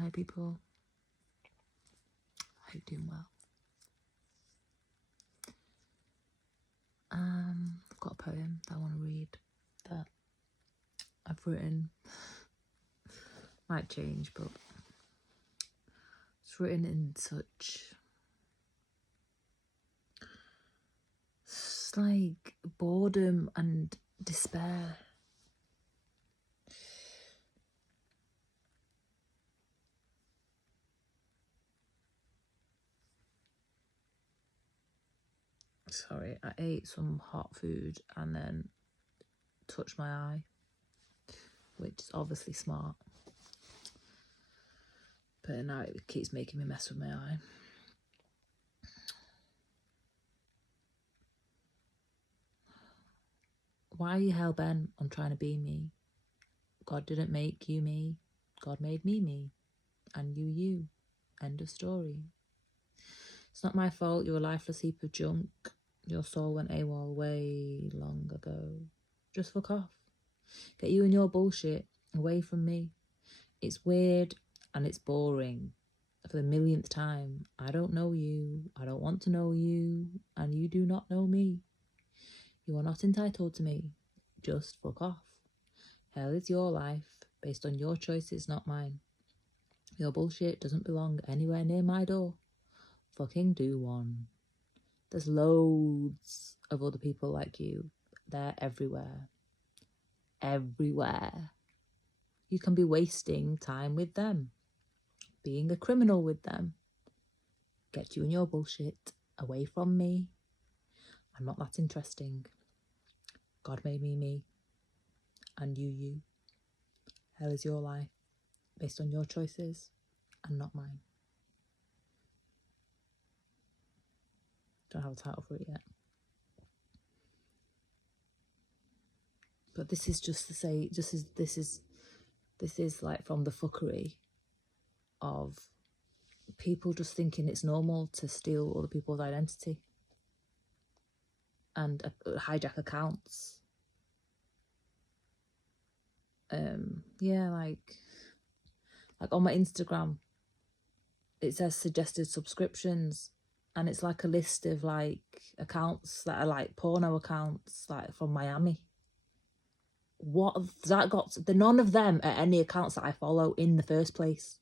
Hi people, I hope you're doing well. I've got a poem that I want to read that I've written. Might change, but it's written in such like boredom and despair. Sorry, I ate some hot food and then touched my eye, which is obviously smart. But now it keeps making me mess with my eye. Why are you hell-bent on trying to be me? God didn't make you me. God made me. And you. End of story. It's not my fault you're a lifeless heap of junk. Your soul went AWOL way long ago. Just fuck off. Get you and your bullshit away from me. It's weird and it's boring. For the millionth time, I don't know you. I don't want to know you. And you do not know me. You are not entitled to me. Just fuck off. Hell is your life, based on your choices, not mine. Your bullshit doesn't belong anywhere near my door. Fucking do one. There's loads of other people like you. They're everywhere. Everywhere. You can be wasting time with them. Being a criminal with them. Get you and your bullshit away from me. I'm not that interesting. God made me. And you. Hell is your life, based on your choices and not mine. Don't have a title for it yet. But this is just to say, this is like from the fuckery of people just thinking it's normal to steal other people's identity and hijack accounts. Yeah, like on my Instagram, it says suggested subscriptions, and it's like a list of like accounts that are like porno accounts, like from Miami. What has that got? None of them are any accounts that I follow in the first place.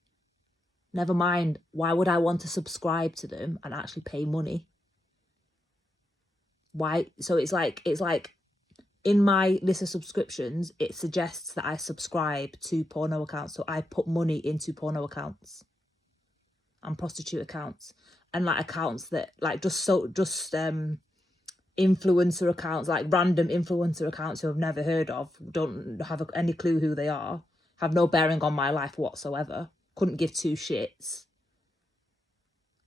Never mind, why would I want to subscribe to them and actually pay money? Why? So it's like in my list of subscriptions, it suggests that I subscribe to porno accounts. So I put money into porno accounts and prostitute accounts and like accounts that like influencer accounts, like random influencer accounts who I've never heard of, don't have any clue who they are, have no bearing on my life whatsoever, couldn't give two shits.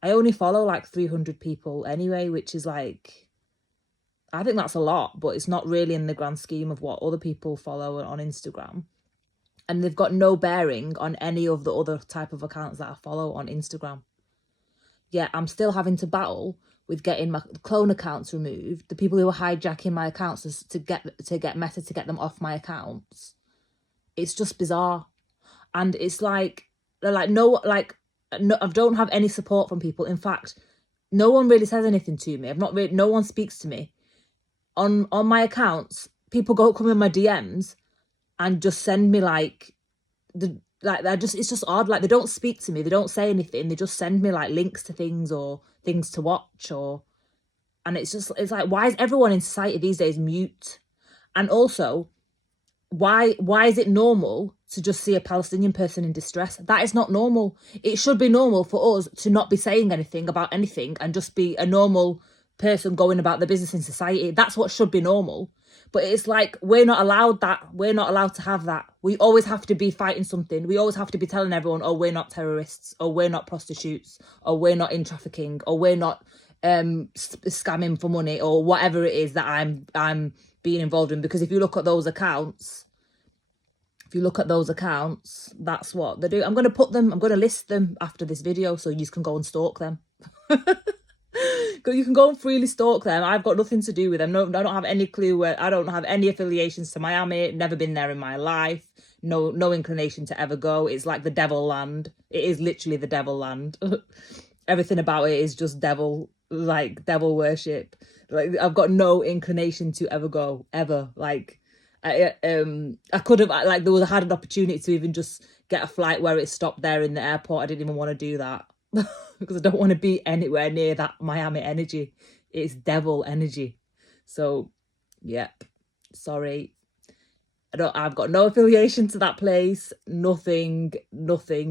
I only follow like 300 people anyway, which is like, I think that's a lot, but it's not really in the grand scheme of what other people follow on Instagram. And they've got no bearing on any of the other type of accounts that I follow on Instagram. Yeah, I'm still having to battle with getting my clone accounts removed. The people who are hijacking my accounts to get Meta to get them off my accounts. It's just bizarre. And it's like I don't have any support from people. In fact, no one really says anything to me. No one speaks to me. On my accounts, people come in my DMs and just send me it's just odd. Like, they don't speak to me, they don't say anything, they just send me like links to things or things to watch, and it's like, why is everyone in society these days mute? And also, why is it normal to just see a Palestinian person in distress? That is not normal. It should be normal for us to not be saying anything about anything and just be a normal person going about the business in society. That's what should be normal. But it's like, we're not allowed that. We're not allowed to have that. We always have to be fighting something. We always have to be telling everyone, oh, we're not terrorists, or we're not prostitutes, or we're not in trafficking, or we're not scamming for money, or whatever it is that I'm being involved in. Because if you look at those accounts, that's what they do. I'm going to list them after this video so you can go and stalk them. You can go and freely stalk them. I've got nothing to do with them. No, I don't have any clue. I don't have any affiliations to Miami. Never been there in my life. no inclination to ever go. It's like the devil land. It is literally the devil land. Everything about it is just devil, like devil worship. Like I've got no inclination to ever go, ever. Like I could have, like, there was, I had an opportunity to even just get a flight where it stopped there in the airport. I didn't even want to do that because I don't want to be anywhere near that Miami energy. It's devil energy. So, yep. Sorry. I've got no affiliation to that place. Nothing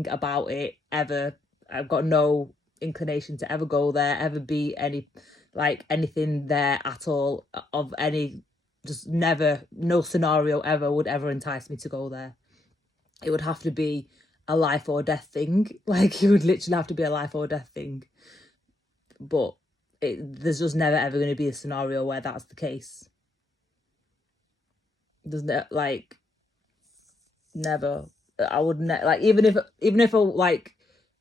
about it ever. I've got no inclination to ever go there, ever be anything there at all of any, just never, no scenario ever would ever entice me to go there. It would have to be a life or death thing. Like, it would literally have to be a life or death thing. But there's just never ever going to be a scenario where that's the case. There's never. I would even if I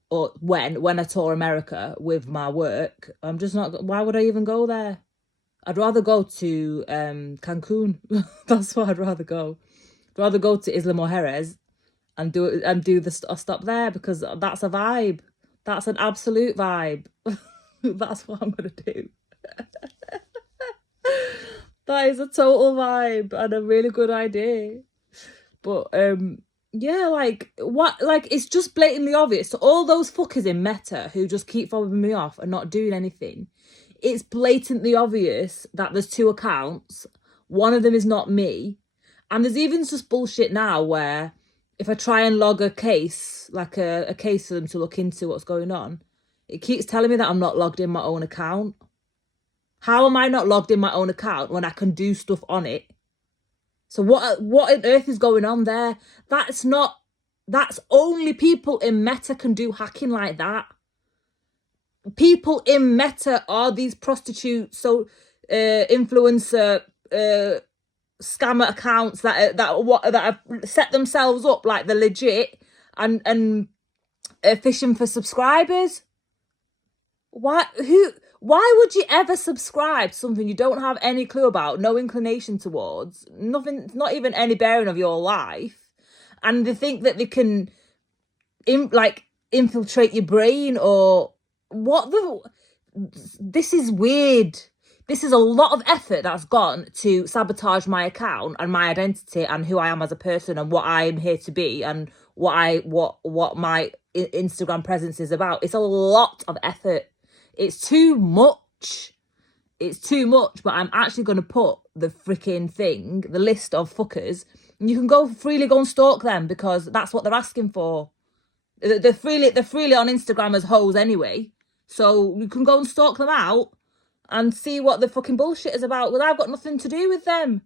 or when I tour America with my work, I'm just not. Why would I even go there? I'd rather go to Cancun. That's what I'd rather go. I'd rather go to Isla Mujeres and do the stop there, because that's a vibe. That's an absolute vibe. That's what I'm gonna do. That is a total vibe and a really good idea. But yeah, it's just blatantly obvious to all those fuckers in Meta who just keep following me off and not doing anything. It's blatantly obvious that there's two accounts. One of them is not me. And there's even just bullshit now where if I try and log a case, like a case for them to look into what's going on, it keeps telling me that I'm not logged in my own account. How am I not logged in my own account when I can do stuff on it? So what on earth is going on there? That's only people in Meta can do hacking like that. People in Meta are these prostitutes, influencer, scammer accounts that have set themselves up like they're legit and fishing for subscribers. Why would you ever subscribe to something you don't have any clue about, no inclination towards, nothing, not even any bearing of your life, and they think that they can infiltrate your brain or what this is weird. This is a lot of effort that's gone to sabotage my account and my identity and who I am as a person and what I'm here to be and what my Instagram presence is about. It's a lot of effort. It's too much. It's too much, but I'm actually going to put the freaking thing, the list of fuckers, and you can freely go and stalk them because that's what they're asking for. They're freely on Instagram as hoes anyway. So you can go and stalk them out and see what the fucking bullshit is about. Well, I've got nothing to do with them.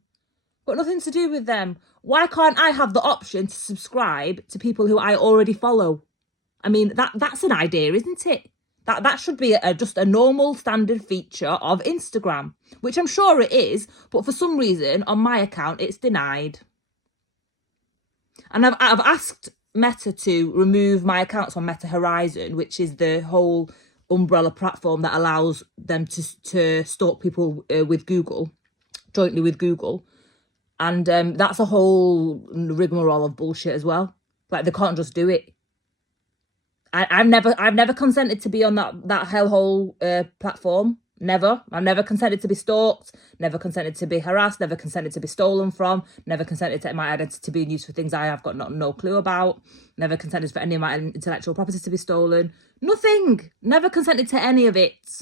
Got nothing to do with them. Why can't I have the option to subscribe to people who I already follow? I mean, that's an idea, isn't it? That should be just a normal standard feature of Instagram, which I'm sure it is, but for some reason on my account it's denied. And I've asked Meta to remove my accounts on Meta Horizon, which is the whole umbrella platform that allows them to stalk people with Google, jointly with Google. And that's a whole rigmarole of bullshit as well. Like, they can't just do it. I've never consented to be on that hellhole platform. Never. I've never consented to be stalked, never consented to be harassed, never consented to be stolen from, never consented to my identity to be used for things I have got no clue about, never consented for any of my intellectual property to be stolen. Nothing. Never consented to any of it.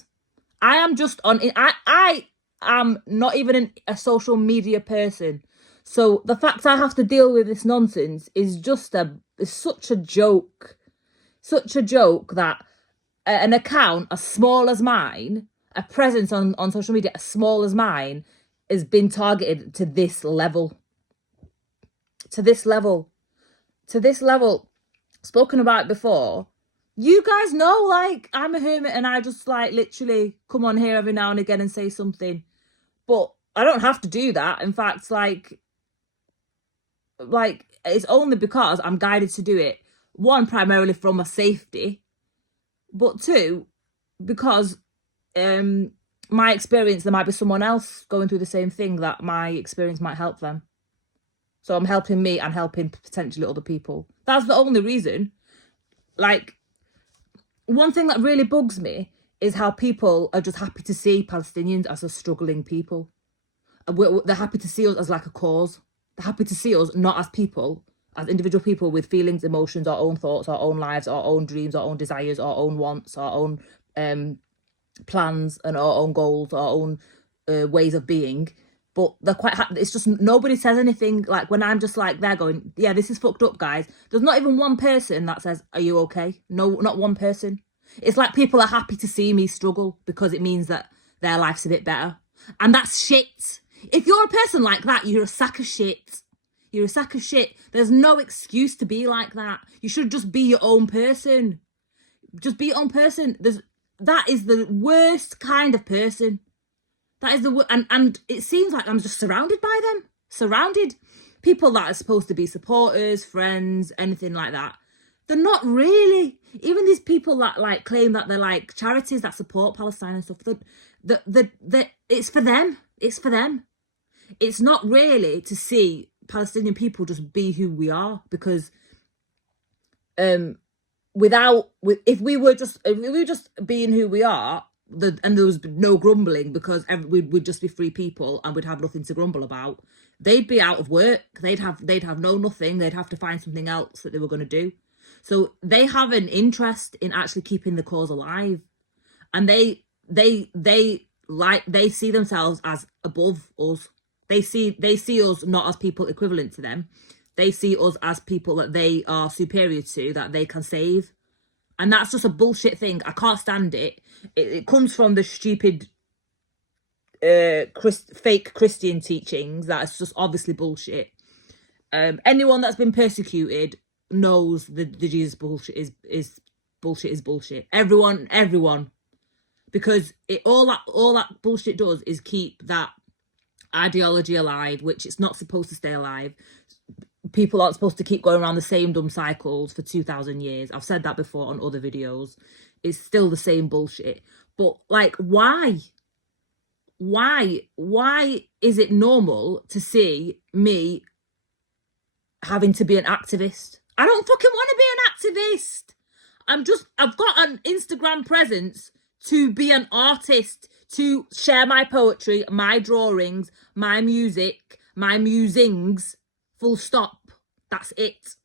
I am just on it. I am not even a social media person. So the fact I have to deal with this nonsense is just such a joke. Such a joke that an account as small as mine, a presence on social media as small as mine, has been targeted to this level. To this level. Spoken about before. You guys know, like, I'm a hermit and I just, like, literally come on here every now and again and say something. But I don't have to do that. In fact, like it's only because I'm guided to do it. One, primarily for my safety, but two, because my experience, there might be someone else going through the same thing that my experience might help them. So I'm helping me and helping potentially other people. That's the only reason. Like, one thing that really bugs me is how people are just happy to see Palestinians as a struggling people. They're happy to see us as like a cause. They're happy to see us not as people, as individual people with feelings, emotions, our own thoughts, our own lives, our own dreams, our own desires, our own wants, our own plans and our own goals, our own ways of being. But they're quite it's just nobody says anything. Like, when I'm just like, they're going, yeah, this is fucked up, guys. There's not even one person that says, are you okay? No, not one person. It's like people are happy to see me struggle because it means that their life's a bit better. And that's shit. If you're a person like that, you're a sack of shit. You're a sack of shit. There's no excuse to be like that. You should just be your own person. Just be your own person. That is the worst kind of person. That is and it seems like I'm just surrounded by them. Surrounded. People that are supposed to be supporters, friends, anything like that. They're not really. Even these people that like claim that they're like charities that support Palestine and stuff. It's for them. It's for them. It's not really to see Palestinian people just be who we are, because if we were just being who we are, and there was no grumbling because we'd just be free people and we'd have nothing to grumble about, they'd be out of work. They'd have nothing. They'd have to find something else that they were going to do. So they have an interest in actually keeping the cause alive, and they see themselves as above us. They see us not as people equivalent to them. They see us as people that they are superior to, that they can save. And that's just a bullshit thing. I can't stand it. It comes from the stupid fake Christian teachings. That's just obviously bullshit. Anyone that's been persecuted knows the Jesus bullshit is bullshit. Everyone. Because all that bullshit does is keep that ideology alive, which it's not supposed to stay alive. People aren't supposed to keep going around the same dumb cycles for 2,000 years. I've said that before on other videos. It's still the same bullshit. But like, why is it normal to see me having to be an activist? I don't fucking want to be an activist. I've got an Instagram presence to be an artist, to share my poetry, my drawings, my music, my musings, full stop. That's it.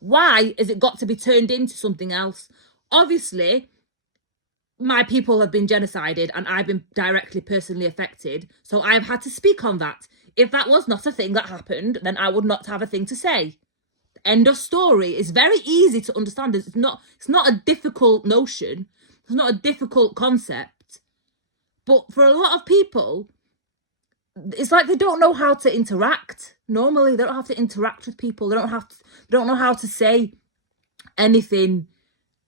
Why has it got to be turned into something else? Obviously, my people have been genocided and I've been directly, personally affected. So I've had to speak on that. If that was not a thing that happened, then I would not have a thing to say. End of story. It's very easy to understand. It's not a difficult notion. It's not a difficult concept. But for a lot of people, it's like they don't know how to interact. Normally, they don't have to interact with people. They don't know how to say anything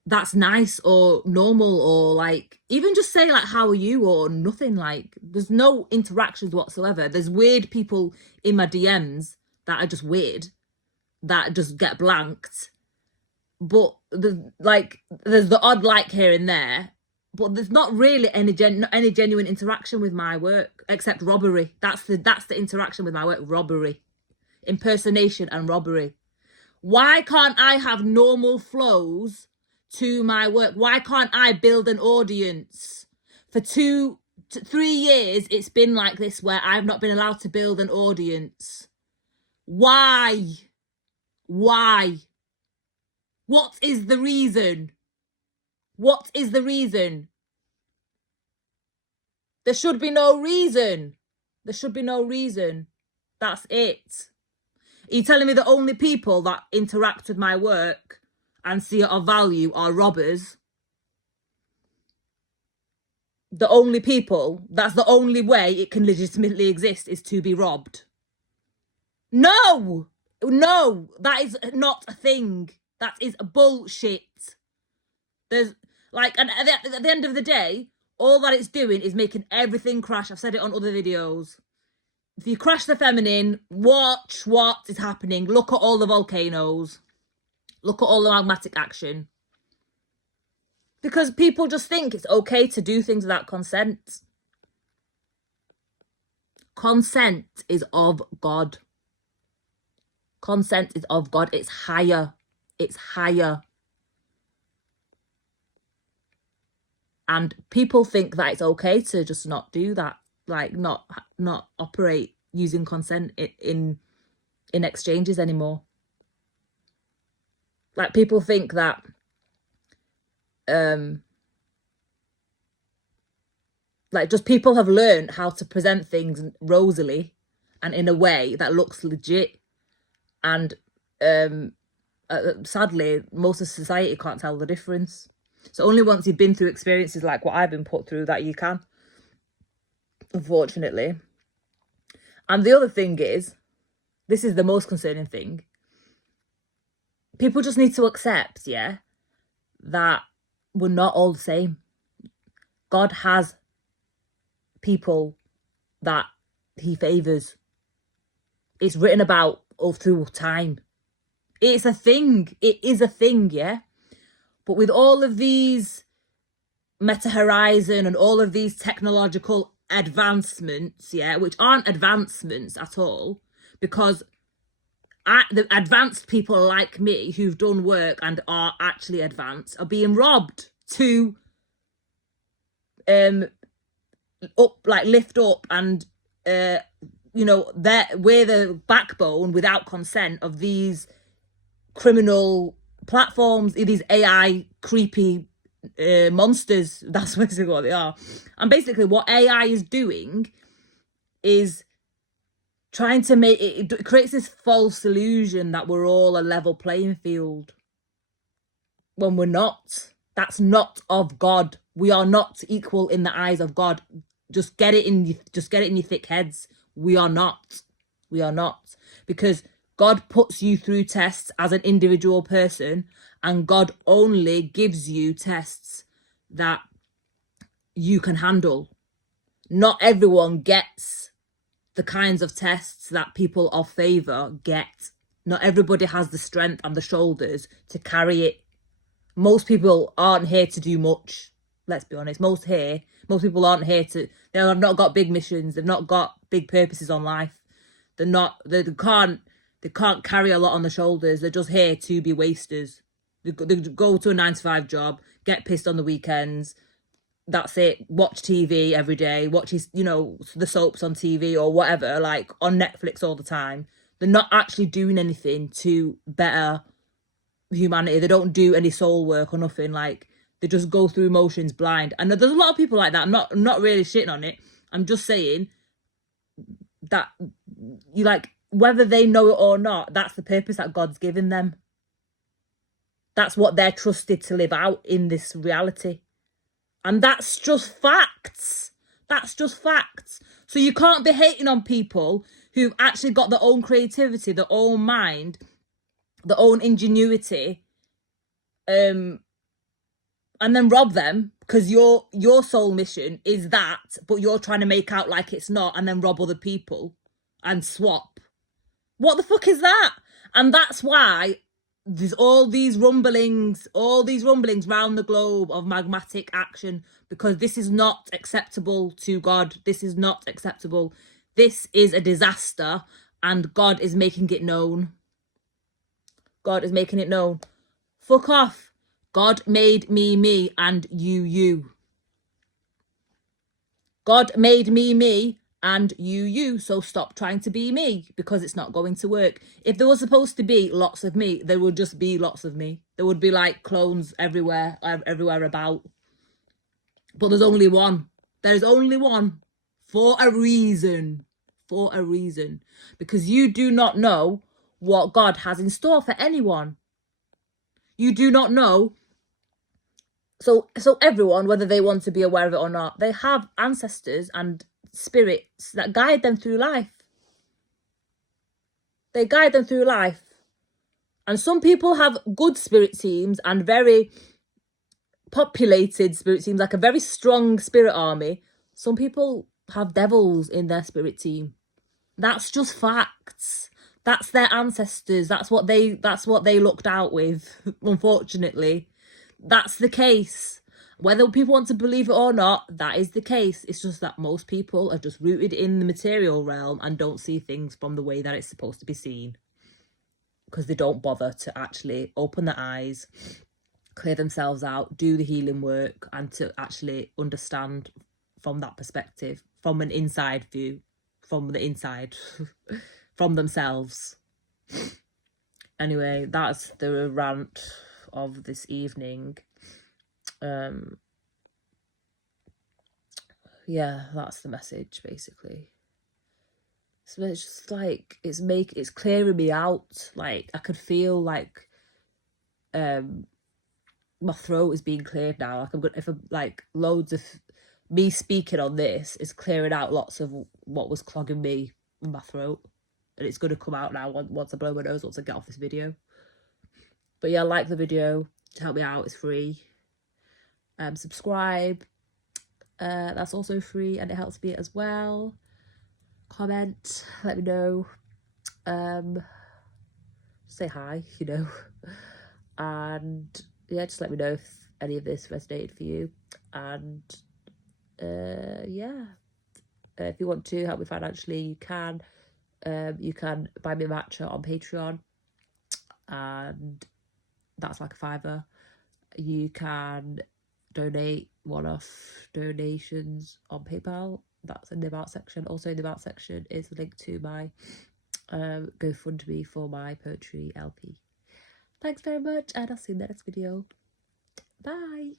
that's nice or normal, or like even just say like, how are you, or nothing. Like, there's no interactions whatsoever. There's weird people in my DMs that are just weird, that just get blanked. But there's the odd like here and there, but there's not really any genuine interaction with my work except robbery. That's the interaction with my work: robbery, impersonation, and robbery. Why can't I have normal flows to my work? Why can't I build an audience? For 3 years, it's been like this, where I've not been allowed to build an audience. Why? What is the reason? What is the reason? There should be no reason. There should be no reason. That's it. Are you telling me the only people that interact with my work and see it of value are robbers? The only people, that's the only way it can legitimately exist, is to be robbed? No, that is not a thing. That is bullshit. There's like, and at the end of the day, all that it's doing is making everything crash. I've said it on other videos. If you crash the feminine, watch what is happening. Look at all the volcanoes. Look at all the magmatic action. Because people just think it's okay to do things without consent. Consent is of God. Consent is of God. It's higher. It's higher. And people think that it's okay to just not do that, like not operate using consent in exchanges anymore. Like people think that like just people have learned how to present things rosily and in a way that looks legit, and sadly most of society can't tell the difference. So only once you've been through experiences like what I've been put through that you can, unfortunately. And the other thing is, this is the most concerning thing, people just need to accept, yeah, that we're not all the same. God has people that he favours. It's written about all through time. It's a thing. It is a thing, yeah? But with all of these Meta Horizon and all of these technological advancements, yeah, which aren't advancements at all, because the advanced people like me who've done work and are actually advanced are being robbed to lift up and you know, we're the backbone without consent of these criminal platforms, these AI creepy monsters. That's basically what they are. And basically what AI is doing is trying to make it creates this false illusion that we're all a level playing field when we're not. That's not of God. We are not equal in the eyes of God. Just get it in your thick heads. We are not. We are not. Because God puts you through tests as an individual person, and God only gives you tests that you can handle. Not everyone gets the kinds of tests that people of favour get. Not everybody has the strength and the shoulders to carry it. Most people aren't here to do much. Let's be honest. Most people aren't here to, they have not got big missions. They've not got big purposes on life. They can't carry a lot on their shoulders. They're just here to be wasters. They go to a 9-to-5 job, get pissed on the weekends. That's it. Watch TV every day. Watch the soaps on TV or whatever, like on Netflix all the time. They're not actually doing anything to better humanity. They don't do any soul work or nothing. Like they just go through motions blind. And there's a lot of people like that. I'm not really shitting on it. I'm just saying that you like, whether they know it or not, that's the purpose that God's given them. That's what they're trusted to live out in this reality. And that's just facts. That's just facts. So you can't be hating on people who've actually got their own creativity, their own mind, their own ingenuity, and then rob them because your soul mission is that, but you're trying to make out like it's not, and then rob other people and swap. What the fuck is that? And that's why there's all these rumblings round the globe of magmatic action, because this is not acceptable to God. This is not acceptable. This is a disaster, and God is making it known. God is making it known. Fuck off. God made me me and you. God made me and you, so stop trying to be me, because it's not going to work. If there was supposed to be lots of me, there would just be lots of me. There would be like clones everywhere about. But there's only one. There's only one. For a reason. For a reason. Because you do not know what God has in store for anyone. You do not know. So everyone, whether they want to be aware of it or not, they have ancestors and spirits that guide them through life. They guide them through life. And some people have good spirit teams and very populated spirit teams, like a very strong spirit army. Some people have devils in their spirit team. That's just facts. That's their ancestors. That's what they looked out with, unfortunately. That's the case. Whether people want to believe it or not, that is the case. It's just that most people are just rooted in the material realm and don't see things from the way that it's supposed to be seen. because they don't bother to actually open their eyes, clear themselves out, do the healing work, and to actually understand from that perspective, from an inside view, from the inside, from themselves. Anyway, that's the rant of this evening. Yeah, that's the message basically. So it's just like it's clearing me out. Like I could feel like my throat is being cleared now. Like I'm gonna, if I'm like loads of me speaking on this is clearing out lots of what was clogging me in my throat, and it's gonna come out now once I blow my nose, once I get off this video. But yeah, like the video to help me out. It's free. Subscribe. That's also free and it helps me as well. Comment, let me know. Say hi, you know. And yeah, just let me know if any of this resonated for you. And yeah, if you want to help me financially, you can. You can buy me a matcha on Patreon, and that's like a £5. You can donate one-off donations on PayPal. That's in the about section. Also in the about section is the link to my GoFundMe for my poetry LP. Thanks very much, and I'll see you in the next video. Bye.